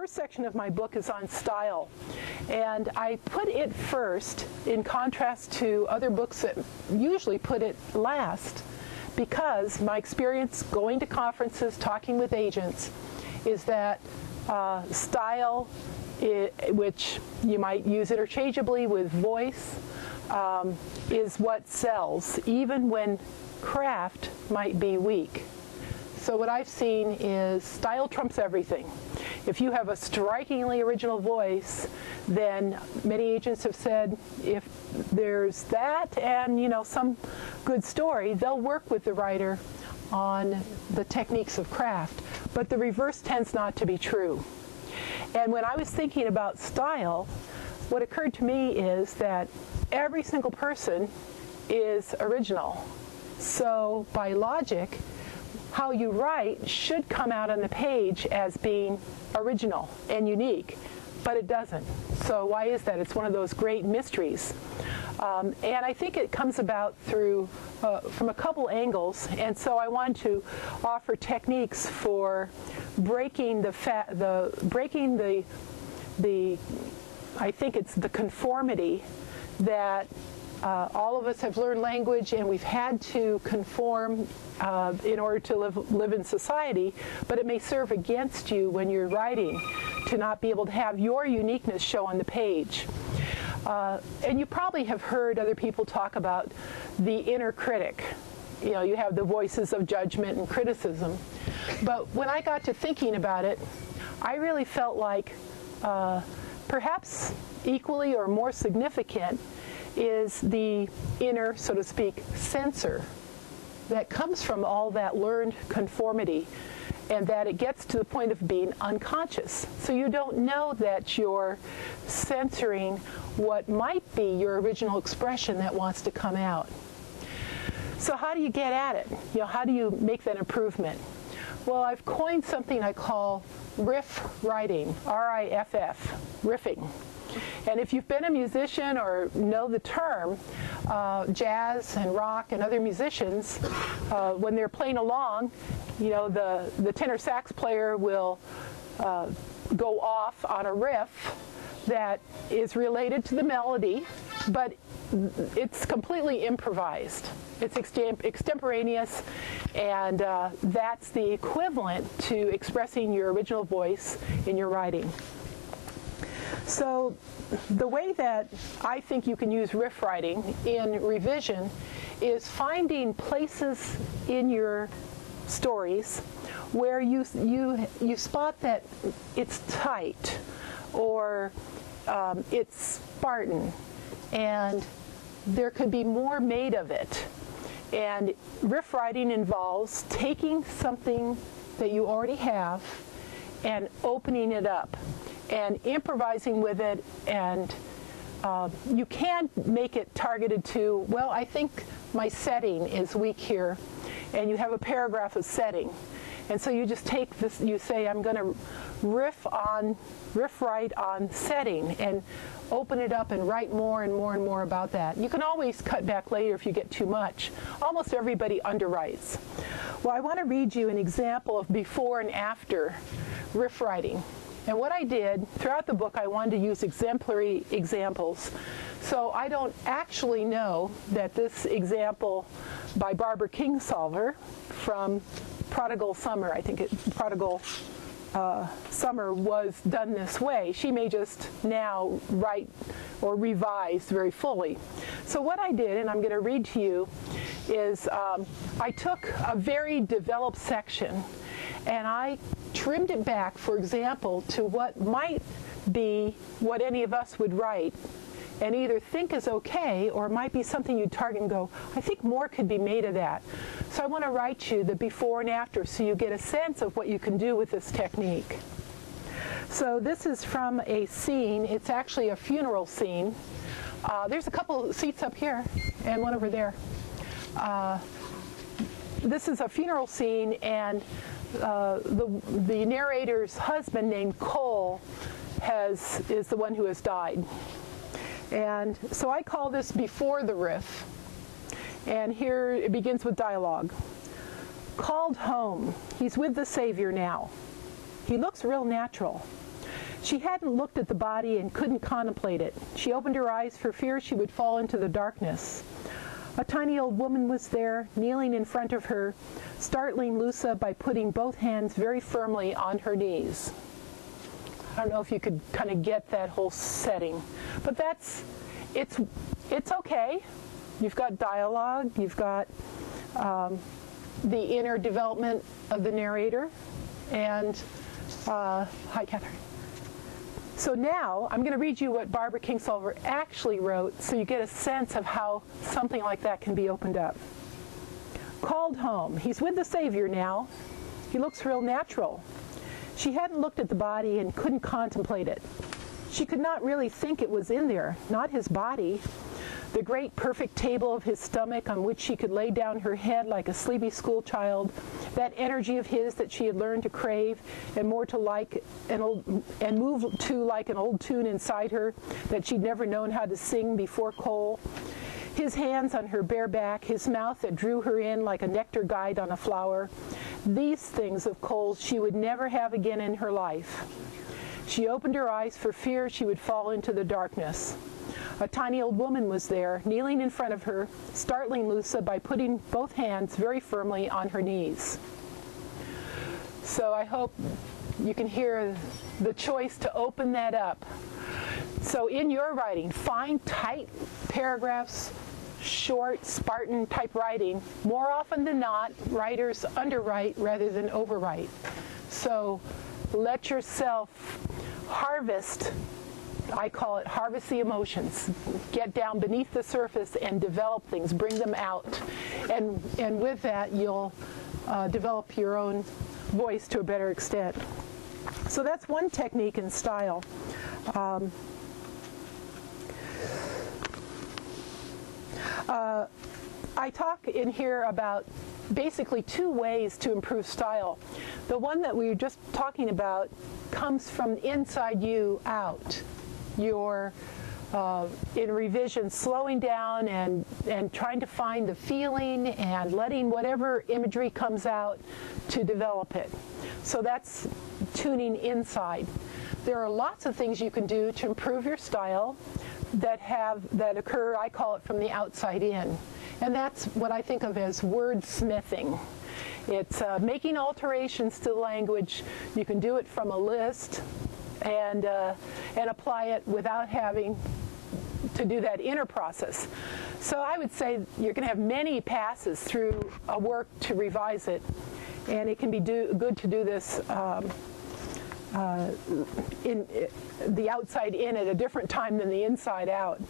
first section of my book is on style, and I put it first in contrast to other books that usually put it last, because my experience going to conferences, talking with agents, is that style, which you might use interchangeably with voice, is what sells, even when craft might be weak. So what I've seen is style trumps everything. If you have a strikingly original voice, then many agents have said if there's that and, you know, some good story, they'll work with the writer on the techniques of craft. But the reverse tends not to be true. And when I was thinking about style, what occurred to me is that every single person is original. So by logic, how you write should come out on the page as being original and unique, but it doesn't. So why is that? It's one of those great mysteries. And I think it comes about through from a couple angles, and so I want to offer techniques for breaking I think it's the conformity that all of us have learned language and we've had to conform in order to live in society, but it may serve against you when you're writing to not be able to have your uniqueness show on the page. And you probably have heard other people talk about the inner critic. You know, you have the voices of judgment and criticism. But when I got to thinking about it, I really felt like perhaps equally or more significant is the inner, so to speak, censor that comes from all that learned conformity, and that it gets to the point of being unconscious. So you don't know that you're censoring what might be your original expression that wants to come out. So how do you get at it? You know, how do you make that improvement? Well, I've coined something I call Riff Writing, R-I-F-F, riffing. And if you've been a musician or know the term, jazz and rock and other musicians, when they're playing along, you know, the tenor sax player will go off on a riff that is related to the melody, but it's completely improvised. It's extemporaneous, and that's the equivalent to expressing your original voice in your writing. So the way that I think you can use riff writing in revision is finding places in your stories where you spot that it's tight or it's Spartan and there could be more made of it. And riff writing involves taking something that you already have and opening it up and improvising with it, and you can make it targeted to, well, I think my setting is weak here, and you have a paragraph of setting. And so you just take this, you say, I'm going to riff write on setting, and open it up and write more and more and more about that. You can always cut back later if you get too much. Almost everybody underwrites. Well, I want to read you an example of before and after riff writing. And what I did, throughout the book, I wanted to use exemplary examples. So I don't actually know that this example by Barbara Kingsolver from Prodigal Summer, I think Prodigal Summer was done this way. She may just now write or revise very fully. So what I did, and I'm going to read to you, is I took a very developed section and I trimmed it back, for example, to what might be what any of us would write and either think is okay or it might be something you'd target and go, I think more could be made of that. So I want to write you the before and after so you get a sense of what you can do with this technique. So this is from a scene. It's actually a funeral scene. There's a couple seats up here and one over there. This is a funeral scene, and the narrator's husband, named Cole, is the one who has died. And so I call this before the riff. And here it begins with dialogue. Called home. He's with the Savior now. He looks real natural. She hadn't looked at the body and couldn't contemplate it. She opened her eyes for fear she would fall into the darkness. A tiny old woman was there, kneeling in front of her, startling Lusa by putting both hands very firmly on her knees. I don't know if you could kind of get that whole setting, but it's okay. You've got dialogue, you've got the inner development of the narrator, and hi, Catherine. So now I'm going to read you what Barbara Kingsolver actually wrote so you get a sense of how something like that can be opened up. Called home. He's with the Savior now. He looks real natural. She hadn't looked at the body and couldn't contemplate it. She could not really think it was in there, not his body. The great perfect table of his stomach on which she could lay down her head like a sleepy schoolchild, that energy of his that she had learned to crave and more to like and move to like an old tune inside her that she'd never known how to sing before Cole. His hands on her bare back, his mouth that drew her in like a nectar guide on a flower. These things of Cole's she would never have again in her life. She opened her eyes for fear she would fall into the darkness. A tiny old woman was there, kneeling in front of her, startling Lusa by putting both hands very firmly on her knees. So I hope you can hear the choice to open that up. So in your writing, find tight paragraphs, short, Spartan type writing. More often than not, writers underwrite rather than overwrite. So let yourself harvest, I call it harvest the emotions. Get down beneath the surface and develop things, bring them out. And with that, you'll develop your own voice to a better extent. So that's one technique and style. I talk in here about basically two ways to improve style. The one that we were just talking about comes from inside you out. You're in revision, slowing down and trying to find the feeling and letting whatever imagery comes out to develop it. So that's tuning inside. There are lots of things you can do to improve your style that occur, I call it, from the outside in. And that's what I think of as wordsmithing. It's making alterations to the language. You can do it from a list and apply it without having to do that inner process. So I would say you're going to have many passes through a work to revise it, and it can be good to do this in the outside in at a different time than the inside out.